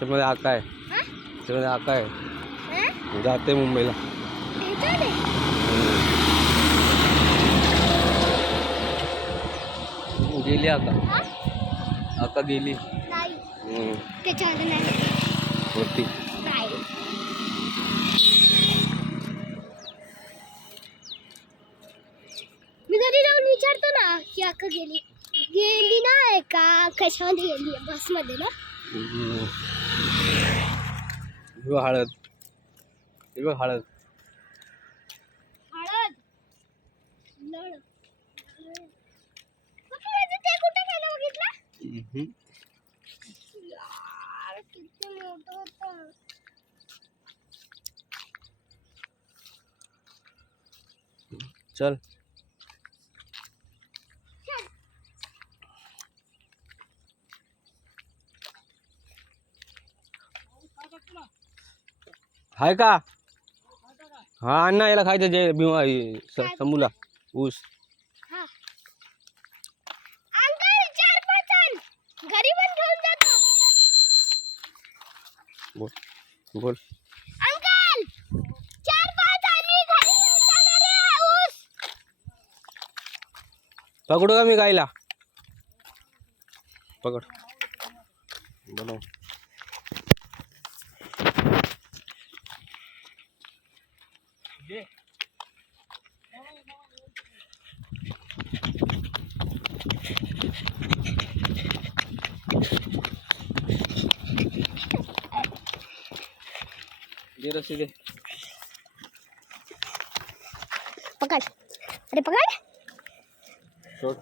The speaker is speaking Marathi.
त्याच्यामध्ये आका आहे, त्याच्यामध्ये आका आहे, जाते मुंबईला. गेली आका गेली वरती. मी घरी जाऊन विचारतो ना की आका गेली गेली नाही का, कशामध्ये गेली, बस मध्ये ना. हळद, हळद हळद लळ ते कुठे गेलं बघितलं यार, किती मोठं होतं. चल हाय का? हा अण्णा, याला खायचं जे भीमा समूला ऊस. हा अंकल 4-5 आण, घरी पण घेऊन जातो. बोल अंकल 4-5 आण, मी घरी घेऊन जाणार आहे ऊस. पकडू का मी गायला? पकड, बनव. दे रस्सी दे. पकड, अरे पकड. सोड.